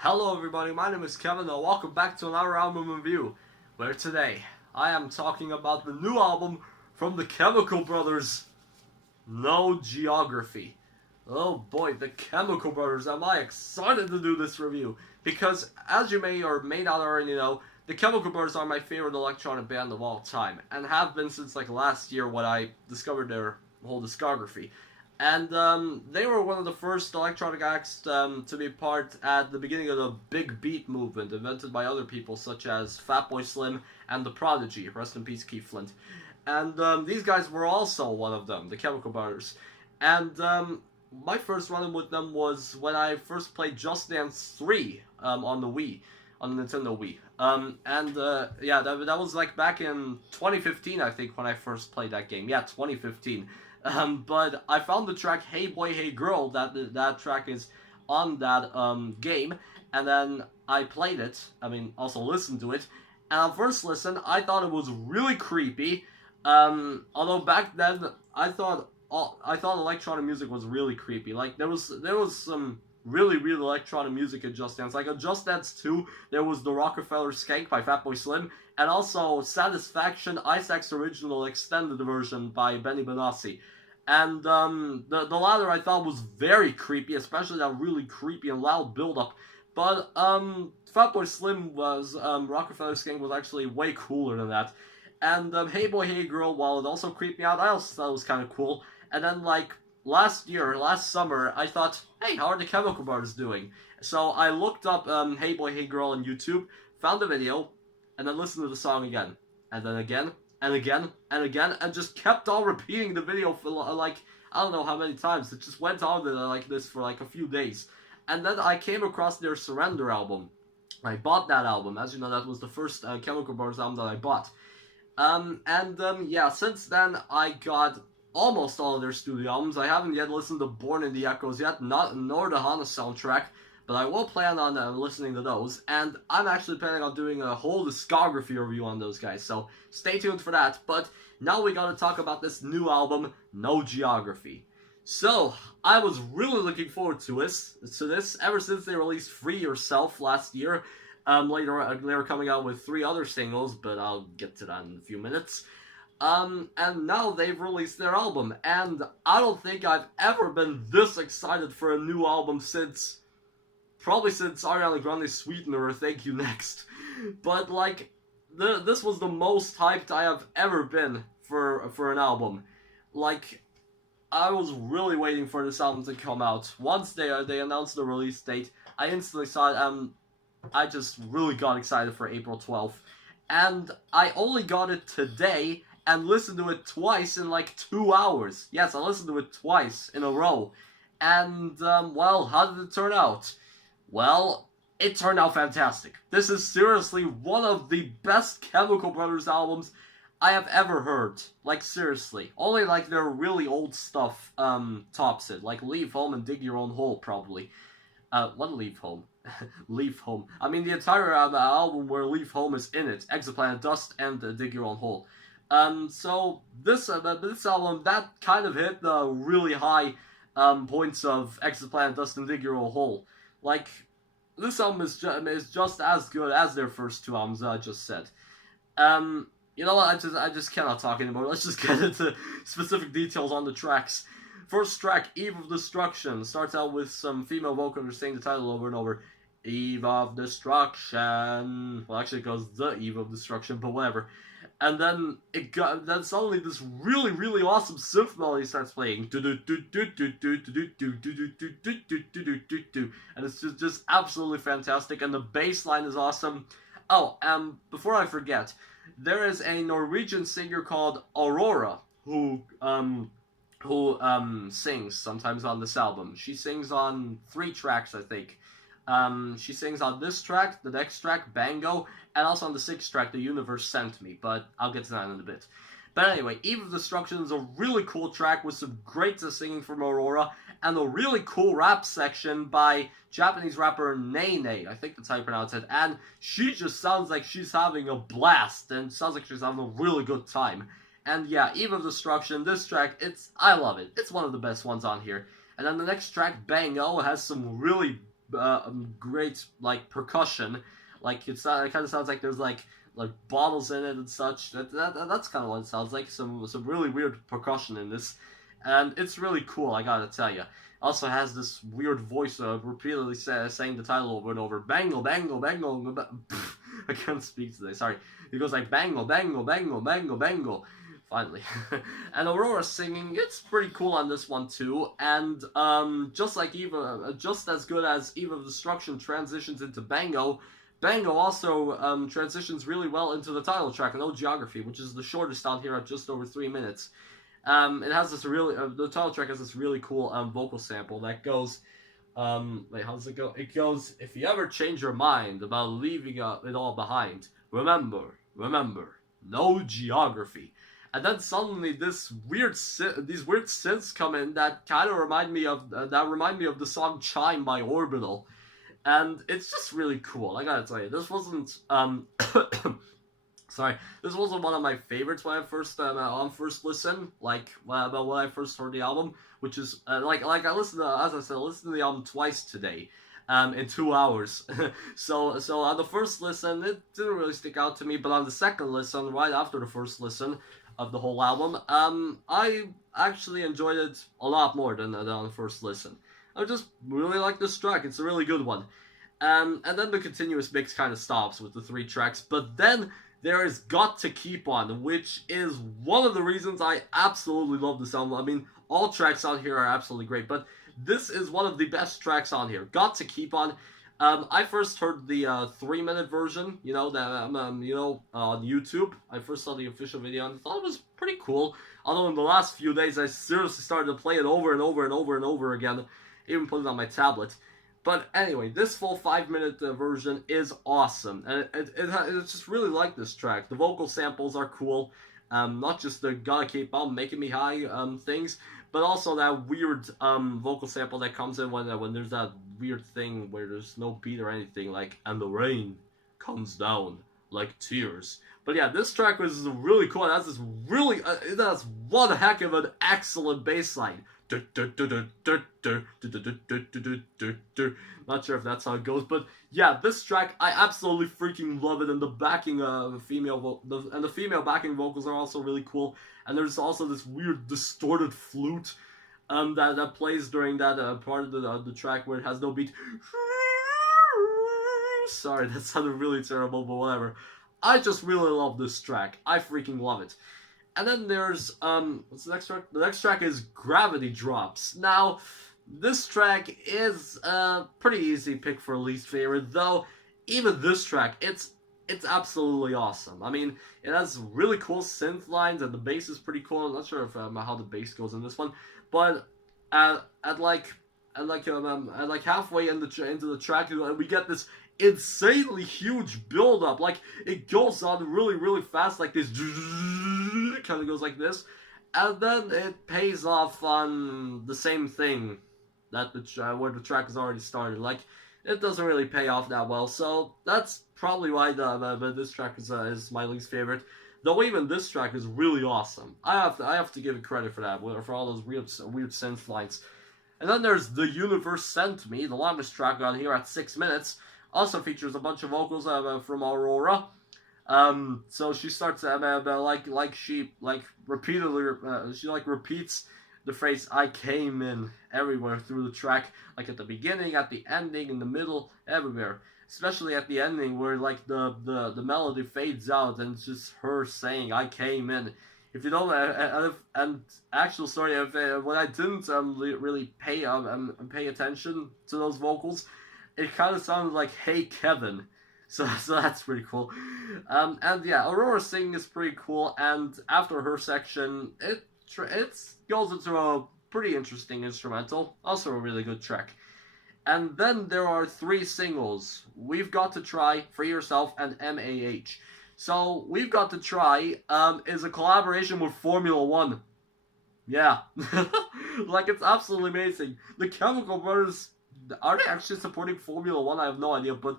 Hello everybody, my name is Kevin and welcome back to another album review, where today I am talking about the new album from the Chemical Brothers, No Geography. Oh boy, the Chemical Brothers, am I excited to do this review, because as you may or may not already know, the Chemical Brothers are my favorite electronic band of all time, and have been since like last year when I discovered their whole discography. And they were one of the first electronic acts to be part at the beginning of the big beat movement, invented by other people such as Fatboy Slim and The Prodigy. Rest in peace, Keith Flint. And these guys were also one of them, the Chemical Brothers. And my first run-in with them was when I first played Just Dance 3 on the Wii, on the Nintendo Wii. Yeah, that was like back in 2015, I think, when I first played that game. Yeah, 2015. But I found the track Hey Boy Hey Girl, that track is on that game, and then I played it, also listened to it, and on first listen, I thought it was really creepy, although back then, I thought electronic music was really creepy. Like, there was some really electronic music in Just Dance. Like, in Just Dance 2, there was The Rockefeller Skank by Fatboy Slim, and also Satisfaction, Isaac's original extended version by Benny Benassi. And the latter I thought was very creepy, especially that really creepy and loud build-up. But Fatboy Slim was, Rockefeller Skank was actually way cooler than that. And Hey Boy Hey Girl, while it also creeped me out, I also thought it was kind of cool. And then, like, last summer, I thought, hey, how are the Chemical Brothers doing? So I looked up Hey Boy Hey Girl on YouTube, found the video, and then listened to the song again. And then again, and again, and again, and just kept on repeating the video for like, I don't know how many times. It just went on like this for like a few days. And then I came across their Surrender album. I bought that album. As you know, that was the first Chemical Brothers album that I bought. Yeah, since then I got almost all of their studio albums. I haven't yet listened to Born in the Echoes yet, nor the Hana soundtrack, but I will plan on listening to those, and I'm actually planning on doing a whole discography review on those guys, so stay tuned for that. But now we gotta talk about this new album, No Geography. So, I was really looking forward to this ever since they released Free Yourself last year. Later, they were coming out with 3 other singles, but I'll get to that in a few minutes. And now they've released their album, and I don't think I've ever been this excited for a new album probably since Ariana Grande's Sweetener or Thank You Next. But, like, this was the most hyped I have ever been for an album. Like, I was really waiting for this album to come out. Once they announced the release date, I instantly saw it, I just really got excited for April 12th. And I only got it today, and listened to it twice in like 2 hours. Yes, I listened to it twice in a row. And, well, how did it turn out? Well, it turned out fantastic. This is seriously one of the best Chemical Brothers albums I have ever heard. Like, seriously. Only, like, their really old stuff, tops it. Like, Leave Home and Dig Your Own Hole, probably. What Leave Home? Leave Home. I mean, the entire album where Leave Home is in it. Exoplanet Dust and Dig Your Own Hole. So this album, that kind of hit the really high points of Exoplanet Dust and Dig Your Own Hole. Like, this album is just as good as their first 2 albums that I just said. You know what, I just cannot talk anymore. Let's just get into specific details on the tracks. First track, Eve of Destruction, starts out with some female vocalists saying the title over and over. Eve of Destruction. Well, actually it goes The Eve of Destruction, but whatever. And then then suddenly this really awesome synth melody starts playing. And it's just absolutely fantastic, and the bass line is awesome. Oh, before I forget, there is a Norwegian singer called Aurora who sings sometimes on this album. She sings on 3 tracks, I think. She sings on this track, the next track, Bango, and also on the 6th track, The Universe Sent Me, but I'll get to that in a bit. But anyway, Eve of Destruction is a really cool track with some great singing from Aurora, and a really cool rap section by Japanese rapper Nene, I think that's how you pronounce it, and she just sounds like she's having a blast, and sounds like she's having a really good time. And yeah, Eve of Destruction, this track, I love it. It's one of the best ones on here. And then the next track, Bango, has some really great like percussion. Like it kind of sounds like there's like bottles in it and such. That's kind of what it sounds like. Some really weird percussion in this, and it's really cool. I gotta tell you. Also has this weird voice repeatedly saying the title over and over. Bango, bango, bango. I can't speak today. Sorry. He goes like bango, bango, bango, bango, bango. Finally. And Aurora singing, it's pretty cool on this one too. And just like Eva, just as good as Eve of Destruction transitions into Bango, Bango also transitions really well into the title track, No Geography, which is the shortest on here at just over 3 minutes. It has this really, the title track has this really cool vocal sample that goes, wait, how does it go? It goes, if you ever change your mind about leaving it all behind, remember, no geography. And then suddenly these weird synths come in that kind of remind me of the song Chime by Orbital, and it's just really cool. I gotta tell you, this wasn't sorry, this wasn't one of my favorites when I first on first listen, like when I first heard the album, which is like I listened to, as I said, I listened to the album twice today. In 2 hours. so on the first listen, it didn't really stick out to me, but on the second listen, right after the first listen of the whole album, I actually enjoyed it a lot more than on the first listen. I just really like this track. It's a really good one. And then the continuous mix kind of stops with the 3 tracks, but then there is Got to Keep On, which is one of the reasons I absolutely love this album. I mean, all tracks on here are absolutely great, but this is one of the best tracks on here. Got to Keep On. I first heard the 3-minute version, on YouTube. I first saw the official video and thought it was pretty cool. Although in the last few days, I seriously started to play it over and over and over and over again. Even put it on my tablet. But anyway, this full 5-minute version is awesome. And it's just really like this track. The vocal samples are cool. Not just the Gotta Keep On Making Me High things, but also that weird vocal sample that comes in when there's that weird thing where there's no beat or anything, like, and the rain comes down like tears. But yeah, this track was really cool. It has this really, it has one heck of an excellent bass line. Not sure if that's how it goes, but yeah, this track I absolutely freaking love it, and the backing the female backing vocals are also really cool. And there's also this weird distorted flute that plays during that part of the track where it has no beat. Sorry, that sounded really terrible, but whatever. I just really love this track. I freaking love it. And then there's, what's the next track? The next track is Gravity Drops. Now, this track is a pretty easy pick for least favorite, though even this track, it's absolutely awesome. I mean, it has really cool synth lines, and the bass is pretty cool. I'm not sure if how the bass goes in this one, but at like halfway into the track, we get this insanely huge build up. Like, it goes on really, really fast, like this. It kind of goes like this, and then it pays off on the same thing that where the track has already started. Like, it doesn't really pay off that well, so that's probably why this track is my least favorite. Though even this track is really awesome. I have to give it credit for that, for all those weird synth lines. And then there's The Universe Sent Me, the longest track on here at 6 minutes. Also features a bunch of vocals from Aurora. So she starts she repeats the phrase "I came in" everywhere through the track, like at the beginning, at the ending, in the middle, everywhere. Especially at the ending, where like the melody fades out and it's just her saying "I came in." If you don't, and actual story, when I didn't really pay attention to those vocals, it kind of sounded like "Hey Kevin." So that's pretty cool. And yeah, Aurora's singing is pretty cool, and after her section, it goes into a pretty interesting instrumental, also a really good track. And then there are 3 singles: We've Got to Try, Free Yourself, and MAH. So, We've Got to Try is a collaboration with Formula 1. Yeah. Like, it's absolutely amazing. The Chemical Brothers, are they actually supporting Formula 1? I have no idea, but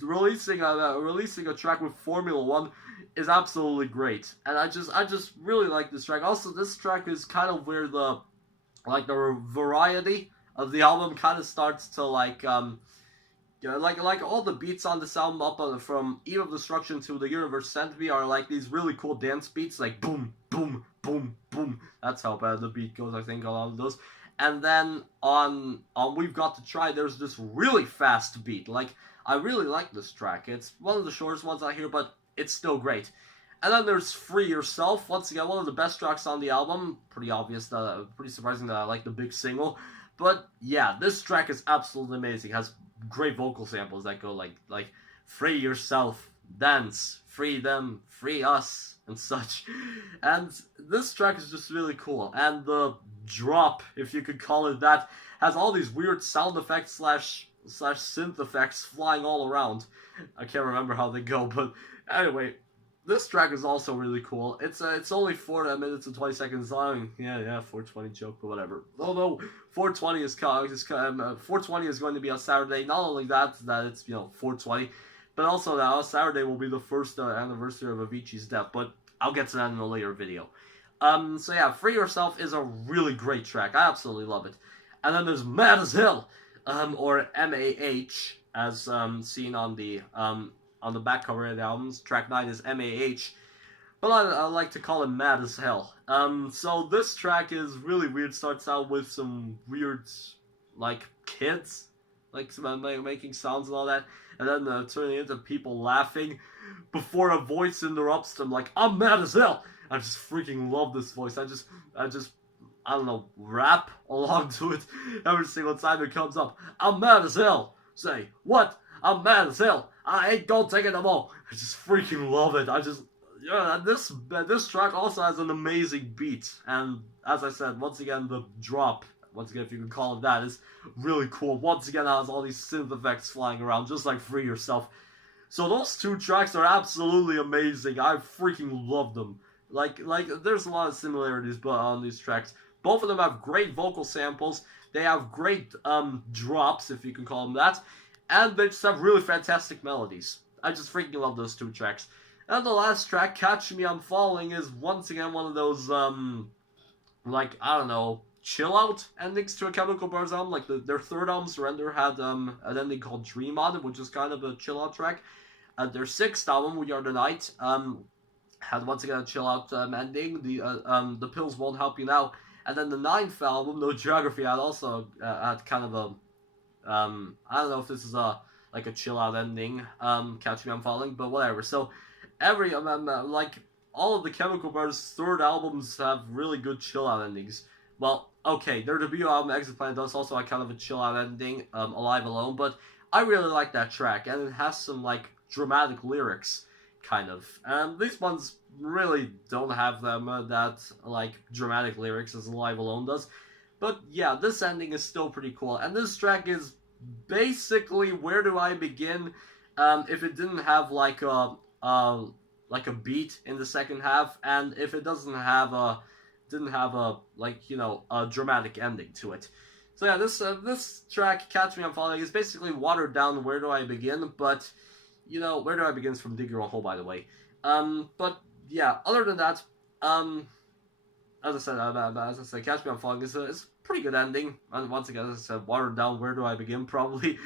releasing a track with Formula 1 is absolutely great. And I just really like this track. Also, this track is kind of where the variety of the album kind of starts to yeah, like all the beats on this album up from Eve of Destruction to The Universe Sent Me are like these really cool dance beats, like boom, boom, boom, boom. That's how bad the beat goes, I think, a lot of those. And then on We've Got to Try, there's this really fast beat. Like, I really like this track. It's one of the shortest ones I hear, but it's still great. And then there's Free Yourself. Once again, one of the best tracks on the album. Pretty obvious, pretty surprising that I like the big single. But yeah, this track is absolutely amazing. It has great vocal samples that go like free yourself, dance, free them, free us, and such. And this track is just really cool. And the drop, if you could call it that, has all these weird sound effects slash synth effects flying all around. I can't remember how they go, but anyway, this track is also really cool. It's only 4 minutes and 20 seconds long. Yeah, 420 joke, but whatever. Although 420 is 420 is going to be on Saturday. Not only that it's 420, but also that Saturday will be the first anniversary of Avicii's death. But I'll get to that in a later video. So yeah, Free Yourself is a really great track. I absolutely love it. And then there's Mad as Hell, or MAH, as seen on the back cover of the albums. Track 9 is MAH, but I like to call it Mad as Hell. So this track is really weird. Starts out with some weird, like, kids, like, making sounds and all that, and then turning into people laughing before a voice interrupts them, like, I'm mad as hell. I just freaking love this voice. I just I don't know, rap along to it every single time it comes up. I'm mad as hell. Say, what? I'm mad as hell. I ain't gonna take it no more. I just freaking love it. This track also has an amazing beat. And as I said, once again, the drop, once again, if you can call it that, is really cool. Once again, it has all these synth effects flying around, just like Free Yourself. So those two tracks are absolutely amazing. I freaking love them. Like, there's a lot of similarities but on these tracks. Both of them have great vocal samples. They have great drops, if you can call them that. And they just have really fantastic melodies. I just freaking love those two tracks. And the last track, Catch Me I'm Falling, is once again one of those, like, I don't know, chill-out endings to a Chemical Brothers album. Like, their third album, Surrender, had an ending called Dream On It, which is kind of a chill-out track. Their sixth album, We Are The Night, had once again a chill-out ending. The Pills Won't Help You Now. And then the ninth album, No Geography, had also had kind of a I don't know if this is like a chill out ending, Catch Me I'm Falling, but whatever. So every like all of the Chemical Brothers' third albums have really good chill out endings. Well, okay, their debut album Exit Plan does also have kind of a chill out ending, Alive Alone, but I really like that track, and it has some like dramatic lyrics, kind of. And these ones really don't have them that like dramatic lyrics as Alive Alone does. But yeah, this ending is still pretty cool. And this track is basically Where Do I Begin if it didn't have like a beat in the second half, and if it didn't have a like, you know, a dramatic ending to it. So yeah, this track, Catch Me I'm Falling, is basically watered down Where Do I Begin, but you know, Where Do I Begin is from Dig Your Own Hole, by the way. But yeah, other than that, as I said, Catch Me I'm Falling is a pretty good ending. And once again, as I said, watered down Where Do I Begin, probably.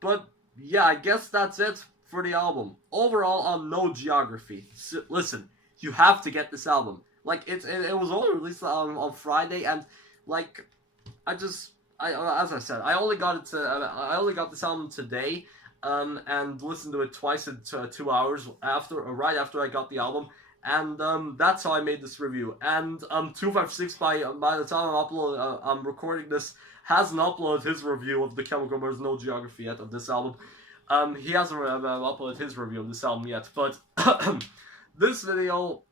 But yeah, I guess that's it for the album. Overall, on No Geography. So, listen, you have to get this album. Like, it was only released on Friday, and like, as I said, I only got this album today, and listened to it twice in 2 hours right after I got the album. And that's how I made this review. And 256 by the time I'm recording this hasn't uploaded his review of the Chemical Brothers' No Geography yet of this album. He hasn't uploaded his review of this album yet. But this video,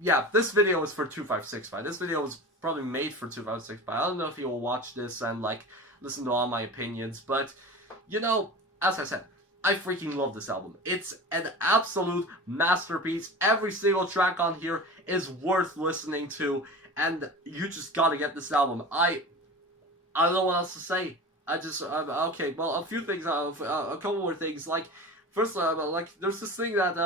yeah, this video is for 256 by. This video was probably made for 256 by. I don't know if he will watch this and like listen to all my opinions, but you know, as I said, I freaking love this album. It's an absolute masterpiece. Every single track on here is worth listening to, and you just gotta get this album. I don't know what else to say. Okay, well, a few things, a couple more things. Like, first, like, there's this thing that,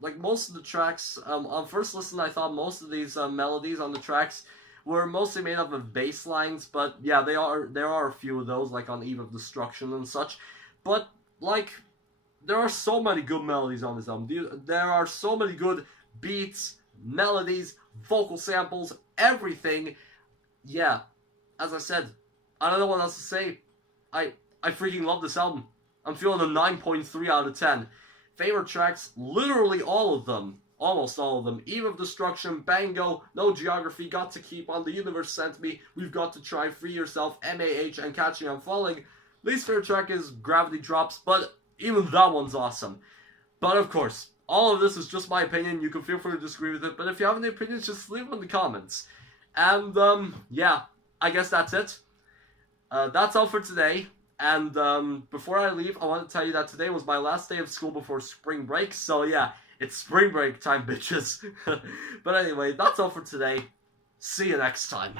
like, most of the tracks, on first listen, I thought most of these melodies on the tracks were mostly made up of bass lines, but yeah, there are a few of those, like on Eve of Destruction and such. But like, there are so many good melodies on this album. There are so many good beats, melodies, vocal samples, everything. Yeah, as I said, I don't know what else to say. I freaking love this album. I'm feeling a 9.3 out of 10. Favorite tracks, literally all of them. Almost all of them. Eve of Destruction, Bango, No Geography, Got to Keep On, The Universe Sent Me, We've Got to Try, Free Yourself, MAH, and Catching On Falling. Least favorite track is Gravity Drops, but even that one's awesome. But of course, all of this is just my opinion. You can feel free to disagree with it, but if you have any opinions, just leave them in the comments. And, yeah, I guess that's it. That's all for today. And before I leave, I want to tell you that today was my last day of school before spring break. So yeah, it's spring break time, bitches. But anyway, that's all for today. See you next time.